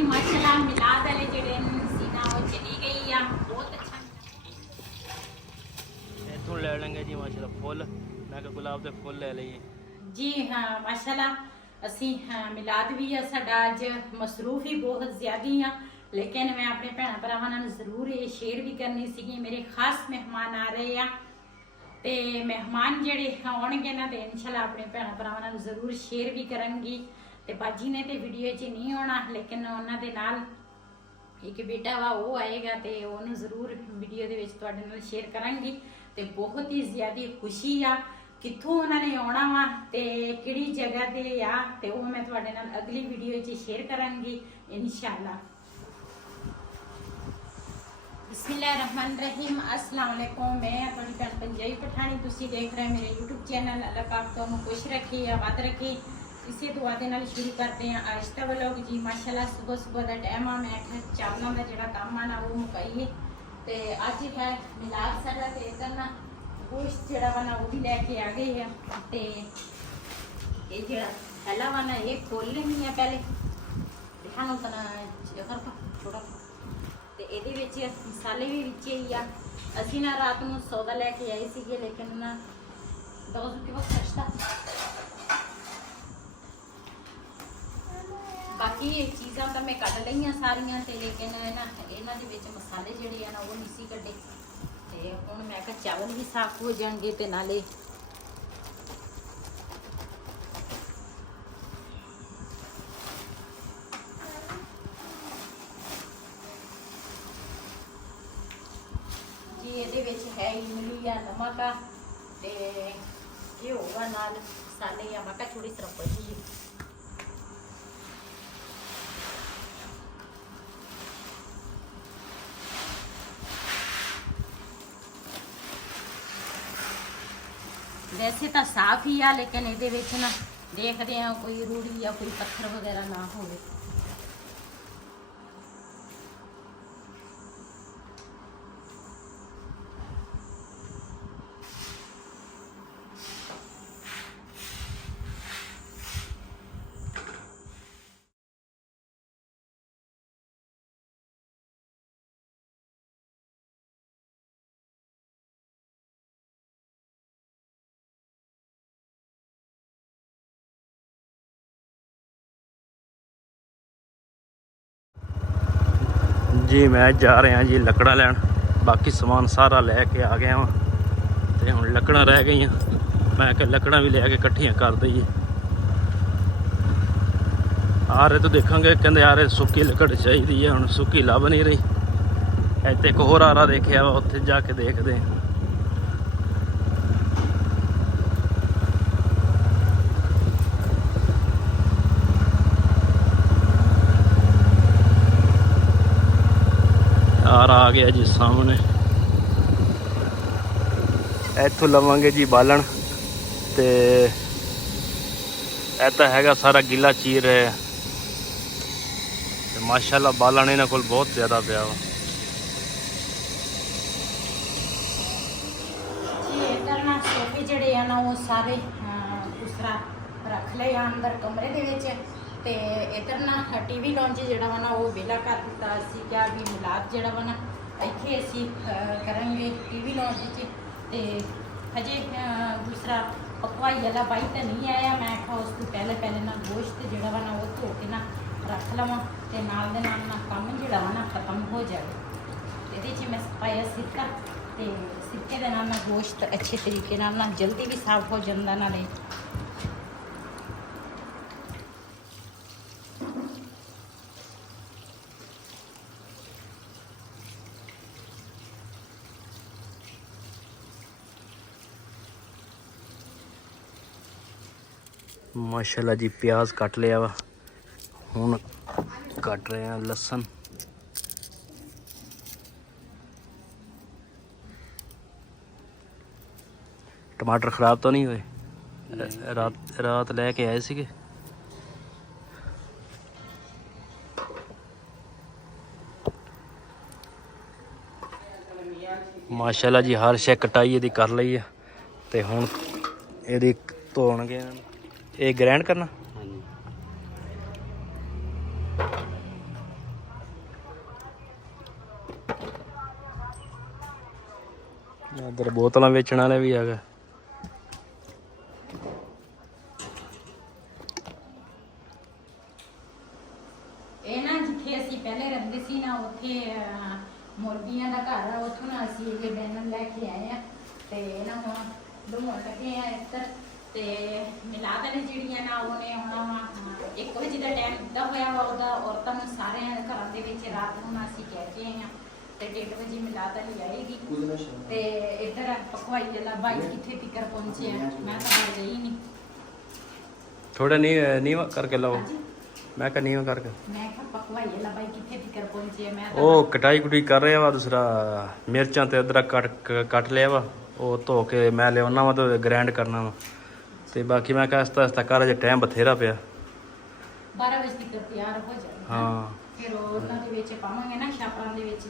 जी माशाल्लाह मिलाद वाले जेड़े सीना वो चली गई आ बहुत अच्छा इथों ले लेंगे जी माशाल्लाह फुल मैं कि गुलाब के फुल ले लिए जी हाँ माशाल्लाह ਅਸੀਂ ਮਿਲਾਦ ਵੀ ਆ ਸਾਡਾ ਅੱਜ ਮਸਰੂਫ ਹੀ ਬਹੁਤ ਜ਼ਿਆਦੀ ਆ ਲੇਕਿਨ ਮੈਂ ਆਪਣੇ ਭੈਣਾਂ ਭਰਾਵਾਂ ਨਾਲ ਜ਼ਰੂਰ ਇਹ ਸ਼ੇਅਰ ਵੀ ਕਰਨੀ ਸੀਗੀ ਮੇਰੇ ਖਾਸ ਮਹਿਮਾਨ ਆ ਰਹੇ ਆ ਤੇ ਮਹਿਮਾਨ ਜਿਹੜੇ ਆਉਣਗੇ ਨਾ ਤੇ ਇਨਸ਼ਾਅੱਲਾ ਆਪਣੇ ਭੈਣਾਂ ਭਰਾਵਾਂ ਨਾਲ ਜ਼ਰੂਰ ਸ਼ੇਅਰ ਵੀ ਕਰਾਂਗੀ ਤੇ ਬਾਜੀ ਨੇ ਤੇ ਵੀਡੀਓ 'ਚ ਨਹੀਂ ਆਉਣਾ ਲੇਕਿਨ ਉਹਨਾਂ ਦੇ ਨਾਲ ਇੱਕ ਬੇਟਾ ਵਾ ਉਹ ਆਏਗਾ ਤੇ ਉਹਨੂੰ ਜ਼ਰੂਰ ਵੀਡੀਓ ਦੇ ਵਿੱਚ ਤੁਹਾਡੇ ਨਾਲ ਸ਼ੇਅਰ ਕਰਾਂਗੀ ਤੇ ਬਹੁਤ ਹੀ ਜ਼ਿਆਦੀ ਖੁਸ਼ੀ ਆ ਕਿੱਥੋਂ ਉਹਨਾਂ ਨੇ ਆਉਣਾ ਵਾ ਤੇ ਕਿਹੜੀ ਜਗ੍ਹਾ ਤੇ ਆ ਤੇ ਉਹ ਮੈਂ ਤੁਹਾਡੇ ਨਾਲ ਅਗਲੀ ਵੀਡੀਓ 'ਚ ਸ਼ੇਅਰ ਕਰਾਂਗੀ ਇਨਸ਼ਾਅੱਲਾ बिस्मिल्लाहिर्रहमानिर्रहीम अस्सलाम वालेकुम मैं थोड़ी भैन पंजाबी पठानी तुसी देख रहे मेरे यूट्यूब चैनल अल्लाह पाक तुहानू खुश रखे आबाद रखे इसे दुआ दे नाल शुरू करते हैं आज का व्लॉग जी माशाल्लाह सुबह सुबह का टाइम आ मैं आखिया चावलों का जिहड़ा काम आ ना वो मुकाईए ते अज है मिलाद साडा ते इधर ना गोश्त जिहड़ा वा ना वो भी लैके आ गए हैं ते ये जिहड़ा पहला वा ना ये खोल लेनी है पहले दिखानो तना कर थोड़ा ਤੇ ਇਹਦੇ ਵਿੱਚ ਮਸਾਲੇ ਵੀ ਵਿੱਚ ਹੀ ਆ ਅਸੀਂ ਨਾ ਰਾਤ ਨੂੰ ਸੌਦਾ ਲੈ ਕੇ ਆਏ ਸੀਗੇ ਲੇਕਿਨ ਨਾ ਬਹੁਤ ਕਿ ਬਹੁਤ ਸਸਤਾ ਬਾਕੀ ਇਹ ਚੀਜ਼ਾਂ ਤਾਂ ਮੈਂ ਕੱਢ ਲਈਆਂ ਸਾਰੀਆਂ ਤੇ ਲੇਕਿਨ ਇਹਨਾਂ ਦੇ ਵਿੱਚ ਮਸਾਲੇ ਜਿਹੜੇ ਆ ਨਾ ਉਹ ਨਹੀਂ ਸੀ ਕੱਢੇ ਤੇ ਹੁਣ ਮੈਂ ਕਿਹਾ ਚਾਵਲ ਵੀ ਸਾਫ਼ ਹੋ ਜਾਣਗੇ ਤੇ ਨਾਲੇ ਇਹਦੇ ਵਿੱਚ ਹੈ ਇਮਲੀ ਆ ਨਮਕ ਆ ਤੇ ਇਹ ਹੋਗਾ ਨਾਲ ਮਸਾਲੇ ਆ ਮੈਂ ਕਿਹਾ ਥੋੜੀ ਤਰ੍ਹਾਂ ਪਈ ਵੈਸੇ ਤਾਂ ਸਾਫ਼ ਹੀ ਆ ਲੇਕਿਨ ਇਹਦੇ ਵਿੱਚ ਨਾ ਦੇਖਦੇ ਆ ਕੋਈ ਰੂੜੀ ਜਾਂ ਕੋਈ ਪੱਥਰ ਵਗੈਰਾ ਨਾ ਹੋਵੇ जी मैं जा रहा जी लकड़ा लैन बाकी समान सारा लैके आ गया वहाँ तो हम लकड़ा रह गई मैं कि लकड़ा भी लैके कट्ठियाँ कर दईए आ रहे तो देखेंगे कहते आ रहे सुक्की लकड़ चाहिए है हम सुक्की लभ नहीं रही इतने एक होर आरा देखा वा उत्थे जाके देखते हैं यार आ गया जी सामने इत्थों लवांगे जी बालन ते ऐ हैगा सारा गिला चीर है ते माशाल्लाह बालन इन्हां कोल बहुत ज़्यादा पिया वा इधर ना सोफे जड़े आ ना वो सारे दूसरा रख ले अंदर कमरे दे विच ਤੇ ਇਧਰ ਨਾ ਟੀਵੀ ਲਾਉਂਜ ਜਿਹੜਾ ਵਾ ਨਾ ਉਹ ਵਿਹਲਾ ਕਰ ਦਿੱਤਾ ਅਸੀਂ ਕਿਹਾ ਵੀ ਮਿਲਾਦ ਜਿਹੜਾ ਵਾ ਨਾ ਇੱਥੇ ਅਸੀਂ ਕਰਾਂਗੇ ਟੀਵੀ ਲਾਉਂਜ 'ਚ ਤੇ ਹਜੇ ਦੂਸਰਾ ਪਕਵਾਈ ਵਾਲਾ ਬਾਈ ਤਾਂ ਨਹੀਂ ਆਇਆ ਮੈਂ ਕਿਹਾ ਉਸ ਤੋਂ ਪਹਿਲੇ ਨਾ ਗੋਸ਼ਤ ਜਿਹੜਾ ਵਾ ਨਾ ਉਹ ਧੋ ਕੇ ਨਾ ਰੱਖ ਲਵਾਂ ਤੇ ਨਾਲ ਦੇ ਨਾਲ ਨਾ ਕੰਮ ਜਿਹੜਾ ਵਾ ਨਾ ਖਤਮ ਹੋ ਜਾਵੇ ਇਹਦੇ 'ਚ ਮੈਂ ਪਾਇਆ ਸਿਰਕਾ ਤੇ ਸਿਰਕੇ ਦੇ ਨਾਲ ਨਾ ਗੋਸ਼ਤ ਅੱਛੇ ਤਰੀਕੇ ਨਾਲ ਨਾ ਜਲਦੀ ਵੀ ਸਾਫ਼ ਹੋ ਜਾਂਦਾ ਨਾਲੇ माशाल्लाह जी प्याज कट लिया वा हुण कट रहे हैं लसन टमाटर खराब तो नहीं हुए रात लैके आए सीगे माशाल्लाह जी हर शे कटाई इहदी कर लई है ते हुण इहदी धोणगे ये ग्रैंड करना ਇੱਧਰ ਬੋਤਲਾਂ ਵੇਚਣ ਵਾਲੇ ਵੀ ਹੈਗਾ। ਇਹ ਨਾ ਜਿੱਥੇ ਅਸੀਂ ਪਹਿਲੇ ਰਹਿੰਦੇ ਸੀ ਨਾ ਉੱਥੇ ਮੁਰਗੀਆਂ ਦਾ ਘਰ ਆ, ਉੱਥੋਂ ਨਾ ਅਸੀਂ ਇਹ ਬੈਨਰ ਲੈ ਕੇ ਆਏ ਆ ਤੇ ਨਾ ਹੁਣ ਬਣਾਉਣ ਲੱਗੇ ਆ ਇੱਧਰ। ਤੇ ਮਿਲਾਦ ਵਾਲੀ ਜਿਹੜੀਆਂ ਨਾ ਉਹਨੇ ਹੁਣ 1 ਵਜੇ ਦਾ ਟਾਈਮ ਦਿੱਤਾ ਹੋਇਆ ਵਾ ਉਹਦਾ। ਔਰਤਾਂ ਨੂੰ ਸਾਰਿਆਂ ਘਰਾਂ ਦੇ ਵਿੱਚ ਰਾਤ ਨੂੰ ਅਸੀਂ ਕਹਿ ਕੇ ਆਏ ਆ ਤੇ 1:30 ਵਜੇ ਮਿਲਾਦ ਵਾਲੀ ਆਏਗੀ। ਤੇ ਇੱਧਰ ਪਕਵਾਈ ਵਾਲਾ ਬਾਈ ਕਿੱਥੇ ਤੀਕਰ ਪਹੁੰਚੇ ਆ, ਮੈਂ ਤਾਂ ਹਾਰ ਗਈ ਨਹੀਂ। ਥੋੜਾ ਨੀਵਾ ਕਰਕੇ ਲਾਓ, ਮੈਂ ਕਿਹਾ ਨੀਵਾ ਕਰਕੇ। ਮੈਂ ਕਿਹਾ ਪਕਵਾਈ ਵਾਲਾ ਬਾਈ ਕਿੱਥੇ ਤੀਕਰ ਪਹੁੰਚੇ ਆ, ਮੈਂ ਤਾਂ ਉਹ ਕਟਾਈ ਕੁਟਾਈ ਕਰ ਰਿਹਾ ਵਾ। ਦੂਸਰਾ ਮਿਰਚਾਂ ਤੇ ਅਦਰਕ ਕੱਟ ਲਿਆ ਵਾ, ਉਹ ਧੋ ਕੇ ਮੈਂ ਲਿਆਉਣਾ ਵਾ ਤੇ ਗ੍ਰਾਈਂਡ ਕਰਨਾ ਵਾ। ਤੇ ਬਾਕੀ ਮੈਂ ਕਿਹਾ ਆਸਤਾ ਕਰ, ਅਜੇ ਟਾਈਮ ਬਥੇਰਾ ਪਿਆ। 12 ਵਜੇ ਤੱਕ ਤਿਆਰ ਹੋ ਜਾਣਾ। ਹਾਂ ਫਿਰ ਉਹਨਾਂ ਦੇ ਵਿੱਚ ਪਾਵਾਂਗੇ ਨਾ ਛਾਪਰਾਂ ਦੇ ਵਿੱਚ।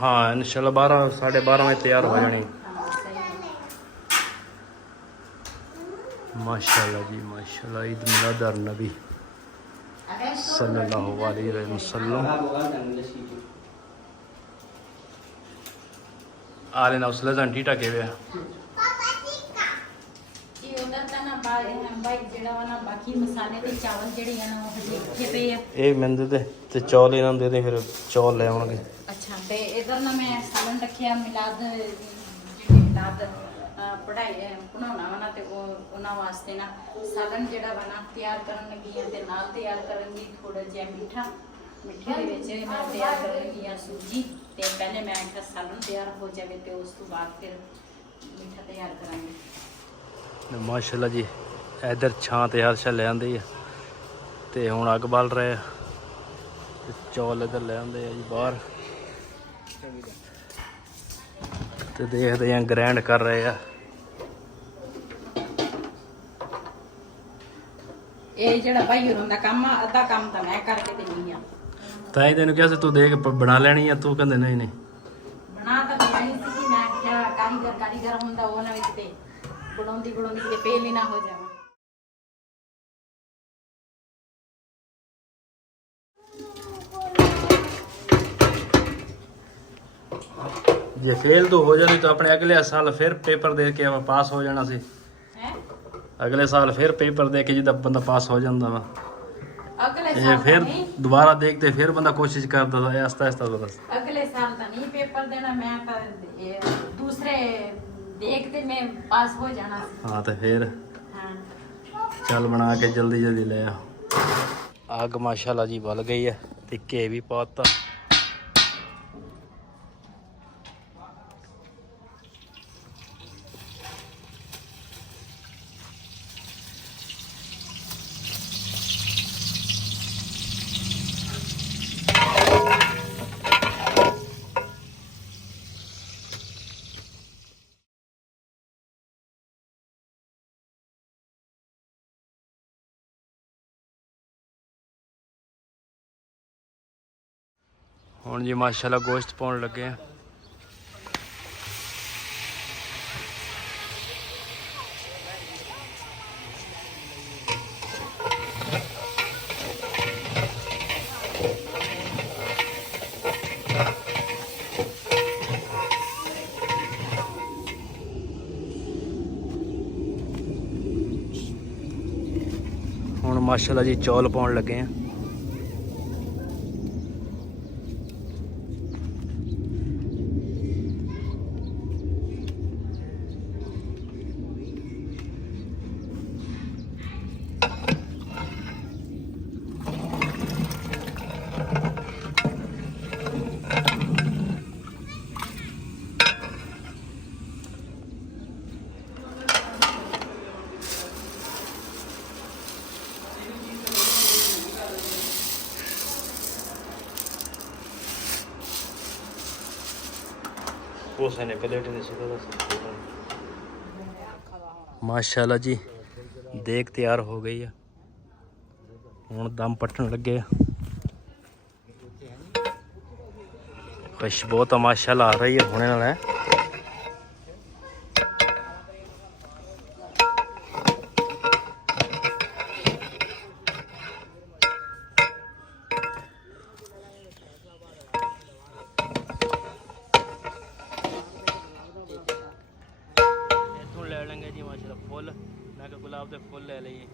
ਹਾਂ ਇਨਸ਼ਾਅੱਲਾ 12 12:30 ਵਜੇ ਤਿਆਰ ਹੋ ਜਾਣੀ। ਹਾਂ ਸਹੀ ਹੈ। ਮਾਸ਼ਾਅੱਲਾ ਜੀ ਮਾਸ਼ਾਅੱਲਾ। ਈਦ ਮਿਲਾਦ ਨਬੀ सल्लल्लाहु अलैहि वसल्लम। आले ना उसले जंटी टके हुए ਇਹ ਉਹਦਾ ਤਾਂ ਨਾ ਬਾਈ ਜਿਹੜਾ ਵਾ ਨਾ ਬਾਕੀ ਮਸਾਲੇ ਤੇ ਚਾਵਲ ਜਿਹੜੇ ਆ ਨਾ ਉਹ ਹਜੇ ਇੱਥੇ ਪਏ ਆ। ਇਹ ਮਹਿੰਦੇ ਤੇ ਚੌਲ ਇਹਨਾਂ ਨੂੰ ਦੇ ਦੇ, ਫਿਰ ਚੌਲ ਲੈ ਆਉਣਗੇ। ਅੱਛਾ ਤੇ ਇਧਰ ਨਾ ਮੈਂ ਸਾਲਨ ਰੱਖਿਆ ਮਿਲਾਦ ਜਿਹੜੀ ਮਿਲਾਦ ਪੜਾਈ ਬਣਾਉਣਾ ਵਾ ਨਾ ਤੇ ਉਹ ਉਹਨਾਂ ਵਾਸਤੇ ਨਾ ਸਾਲਨ ਜਿਹੜਾ ਵਾ ਨਾ ਤਿਆਰ ਕਰਨ ਲੱਗੀ ਆ ਤੇ ਨਾਲ ਤਿਆਰ ਕਰਾਂਗੀ ਥੋੜਾ ਜਿਹਾ ਮਿੱਠੇ ਦੇ ਵਿੱਚ ਮੈਂ ਤਿਆਰ ਕਰਾਂਗੀ ਆ ਸੂਜੀ। ਤੇ ਪਹਿਲੇ ਮੈਂ ਕਿਹਾ ਸਾਲਨ ਤਿਆਰ ਹੋ ਜਾਵੇ ਤੇ ਉਸ ਤੋਂ ਬਾਅਦ ਫਿਰ ਮਿੱਠਾ ਤਿਆਰ ਕਰਾਂਗੇ। ਮਾਸ਼ਾਅੱਲਾ ਜੀ ਇਧਰ ਛਾਂ ਤੇ ਹਰਸ਼ਾ ਲੈ ਆਂਦੇ ਆ ਤੇ ਹੁਣ ਅੱਗ ਬਾਲ ਰਹੇ ਆ ਤੇ ਚੌਲ ਇਧਰ ਲੈ ਆਂਦੇ ਆ ਜੀ ਬਾਹਰ ਤੇ ਦੇਖਦੇ ਆ ਗ੍ਰਾਈਂਡ ਕਰ ਰਹੇ ਆ। ਇਹ ਜਿਹੜਾ ਭਾਈ ਹੋਰਾਂ ਦਾ ਕੰਮ ਆ, ਅੱਧਾ ਕੰਮ ਤਾਂ ਮੈਂ ਕਰਕੇ ਦਿੰਦੀ ਆ। ਤਾਂ ਹੀ ਤੈਨੂੰ ਕਿਹਾ ਸੀ ਤੂੰ ਦੇਖ ਬਣਾ ਲੈਣੀ ਆ, ਤੂੰ ਕਹਿੰਦੇ ਨਹੀਂ ਬਣਾ ਤਾਂ ਦੇਣੀ ਸੀ। ਮੈਂ ਕਿਹਾ ਕਾਰੀਗਰ ਹੁੰਦਾ ਉਹਨਾਂ ਵਿੱਚ ਤੇ ਬਣਾਉਂਦੀ ਕਿਤੇ ਫੇਲ ਹੀ ਨਾ ਹੋ ਜਾਵਾਂ। ਜੇ ਫੇਲ तो हो जानी तो अपने अगले साल फिर पेपर दे के पास हो जाना सी। अगले साल फिर पेपर दे के जिदा बंदा पास हो जाता वा। अगले ये साल फिर नहीं, दोबारा देखते फिर बंदा कोशिश करता था आस्ता आस्ता बस। अगले साल तो नहीं पेपर देना, मैं तो दूसरे देखते मैं पास हो जाना सी। हाँ तो फिर हाँ चल बना के जल्दी जल्दी ले आ। आग माशाल्लाह जी बल गई है ते घे भी पाता। ਹੁਣ ਜੀ ਮਾਸ਼ਾਅੱਲਾ ਗੋਸ਼ਤ ਪਾਉਣ ਲੱਗੇ ਆ। ਹੁਣ ਮਾਸ਼ਾਅੱਲਾ ਜੀ ਚੌਲ ਪਾਉਣ ਲੱਗੇ ਆ। माशाल्लाह जी देख तैयार हो गई है। हुण दम पट्टन लगे खुशबू तो माशाल्लाह आ रही है होने वाला है। ਫੁੱਲ, ਮੈਂ ਕਿਹਾ ਗੁਲਾਬ ਦੇ ਫੁੱਲ ਲੈ ਲਈਏ।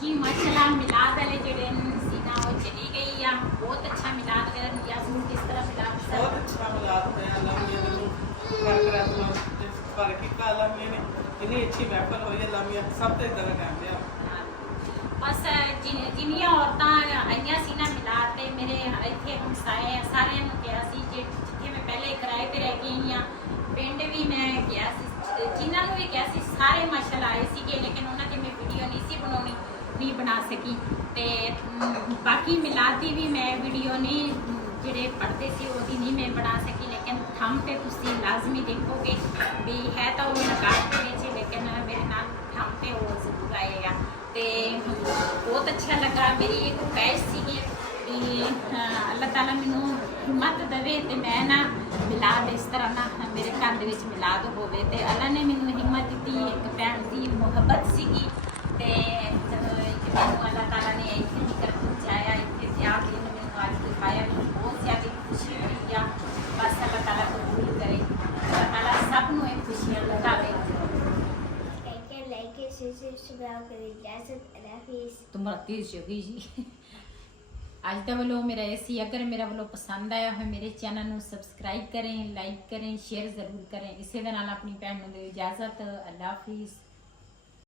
जी माशाल्लाह मिलाद वाले जेड़े सी ना वो चली गई आ। बहुत अच्छा मिलाद वगैरह यासमीन किस तरह मिलाद बहुत अच्छा मिलाद होया अल्लाह मियां ने बरकरात पर की अल्लाह मियां ने इतनी अच्छी महफिल हुई अल्लाह मियां सब ते इदां दा काम दिया। बस जिन्नियां औरतां आईयां सी ना मिलाद ते मेरे इत्थे हमसाए सारियां नूं किहा सी जिथे मैं पहले किराए ते रह गई हां पिंड भी मैं किहा सी जिन्हां नूं भी किहा सी सारे माशाल्लाह आए सीगे लेकिन उन्हां दी मैं वीडियो नहीं सी बनाउणी नहीं बना सकी ते बाकी मिलाद दी भी मैं वीडियो नहीं ਜਿਹੜੇ ਪੜ੍ਹਦੇ ਸੀ ਉਹਦੀ ਨਹੀਂ ਮੈਂ ਬਣਾ ਸਕੀ लेकिन थम पे ਤੁਸੀਂ लाजमी देखोगे भी है तो वो नकाब के नीचे लेकिन मेरे नाल थम पे वो जरूर आएगा ते बहुत अच्छा लगा। मेरी एक ख्वाहिश सी भी अल्लाह ताला मैनू हिम्मत देवे ते मैं ना मिलाद इस तरह ना मेरे घर दे विच मिलाद होवे ते अल्लाह ने मैनू हिम्मत दी। एक भैन दी मुहब्बत सीगी ते मैनू अल्लाह ताला ने इत्थे तक पहुंचाया। इत्थे त्याग दिन मैनू आज दिखाया मैनू बहुत ज़्यादा खुशी हुई आ। बस अल्लाह ताला कबूल करे, अल्लाह ताला सब नूं ये खुशियां लुटावे। लाइक सब्सक्राइब करें इजाजत अल्लाह हाफिज़। तुम्हारा तेज जोगी जी ਅੱਜ ਦਾ ਵੱਲੋਂ ਮੇਰਾ ਇਹ ਸੀ। ਅਗਰ ਮੇਰਾ ਵੱਲੋਂ ਪਸੰਦ ਆਇਆ ਹੋਵੇ ਮੇਰੇ ਚੈਨਲ ਨੂੰ ਸਬਸਕ੍ਰਾਈਬ ਕरें, ਲਾਈਕ करें, शेयर ज़रूर करें। ਇਸੇ ਦੇ ਨਾਲ ਆਪਣੀ ਭੈਣ ਨੂੰ ਦਿਓ ਇਜਾਜ਼ਤ। ਅੱਲਾਹ ਹਾਫਿਜ਼।